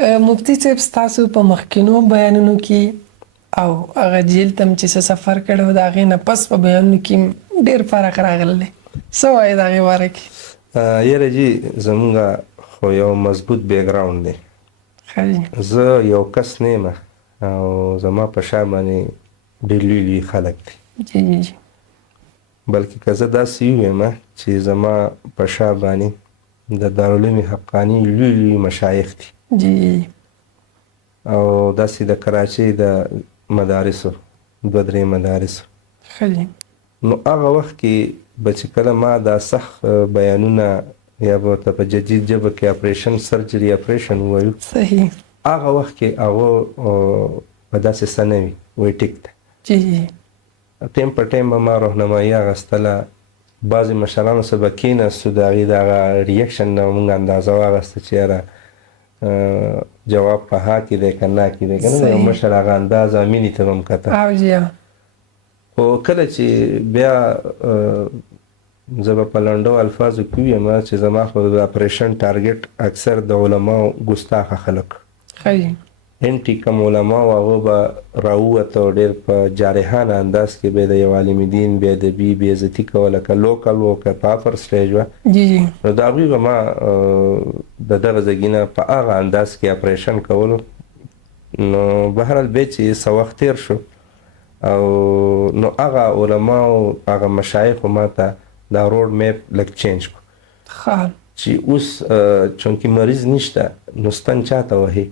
مفتي صاحب ستاسو په مخکینو بیانونو کې او هغه جیل ته چې څه سفر کړی و د هغې نه پس په بیانونو کې ډېر فرق راغلی څه وایې د هغې باره کې؟ یاره جي زمونږ خو یو مضبوط بیکګراوند دی. ښه زه یو کس نه یم او زما په شا باندې ډېر لوی لوی خلک دي جی جی جی بلکې که زه داسې ووایم چې زما په شا باندې د دارالعلوم حقاني لوی لوی مشایخ دي جی او داسې د کراچۍ د مدارسو 2-3 مدارسو. ښه دي. نو هغه وخت کې به چې کله ما دا سخت بیانونه یا به ورته په جدید ژبه کې اپریشن سرجري اپریشن ووایو صحیح هغه وخت کې هغه په داسې څه نه وي وایي ټیک ده. جی جی ټیم په ټیم به ما راهنمایي اخیستله بعضې مشرانو سره به کېناستو د هغې د هغه ریاکشن نه مونږ اندازه واخیسته چې یاره جواب په ها کې دی که نه کې دی که نه یو مشر هغه اندازه مینې ته به م کته او جی خو کله چې بیا زه به په لنډو الفاظو کې ووایم چې زما خو د اپریشن ټارګټ اکثر د علماو ګستاخه خلک ښه دي. انټي کم علماو هغه به راووته او ډېر په جارحانه انداز کې به د یو عالم دین بې ادبي بې عزتي کوله که لوکل و که په اپر سټیج وه جی جی نو د هغوی به ما د دغه ځایګي نه په هغه انداز کې اپریشن کولو. نو بهرحال بیا چې څه وخت تېر شو او نو هغه علماو هغه مشایخو ما ته دا روډ میپ لږ چینج کړو ښه چې اوس چونکې مریض نشته نو ستن چاته وهي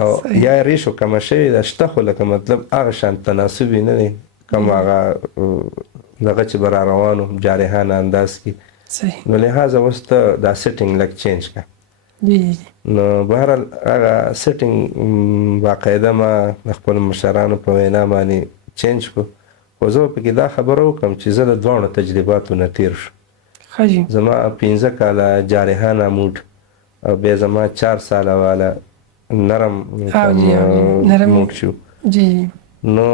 او یا ریشو کمه شوې ده شته خو لکه مطلب هغه شان تناسب نه دی کوم هغه دغه چې به را روانو جارحانه انداز کې صحیح. نو لحاظه اوس ته دا سیټینګ لږ چینج کړه. جی جی نو بهرحال هغه سیټینګ باقاعده ما د خپلو مشرانو په وینا باندې چینج کړو خو زه به پکې دا خبره وکړم چې زه د دواړو تجرباتو نه تېر شو. ښه جي. زما 15 کاله جارحانه موډ او بیا زما 4 ساله والا نرم موډ شو. جی نو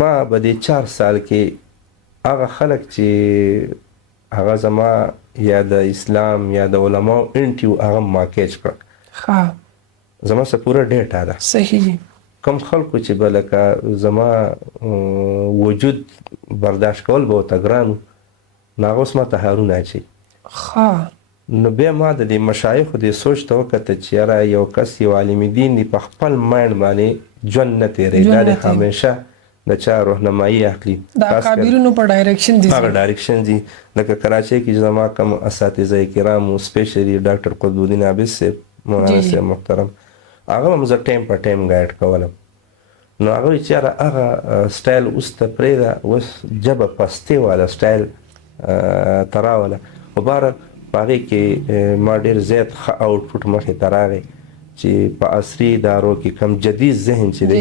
ما به دې 4 سال کې هغه خلک چې هغه زما یا د اسلام یا د علماو انټیو هغه ما کیچ کړه. ښه زما سره پوره ډیټا ده. صحیح دي. کم خلکو چې به لکه زما وجود برداشت کول به ورته ګران نو هغه اوس ماته هارونه اچوي. ښه نو بیا ما د دې مشایخو دې سوچ ته وکته چې یاره یو کس یو عالم دین دی په خپل مایند باندې ژوند نه تېروي دا د همیشه د چا راهنمایي اخلي د اکابرینو په ډایرکشن دي هغه ډایرکشن دي لکه کراچۍ کې زما کوم اساتذه کرامو سپیشلی ډاکټر قطب الدین عابد صاحب مولانا صاحب محترم هغه هم زه ټایم په ټایم ګایډ کولم. نو هغه وایي چې یاره هغه سټایل اوس ته پرېږده اوس ژبه پستې والا سټایل ته راوله خو بهرحال په هغې کې ما ډېر زیات ښه آوټپوټ مخې ته راغی چې په عصري ادارو کې کم جدید ذهن چې دی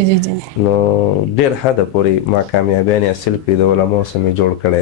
نو ډېر حده پورې ما کامیابیانې حاصل کړي د علماو سره مې جوړ کړی دی.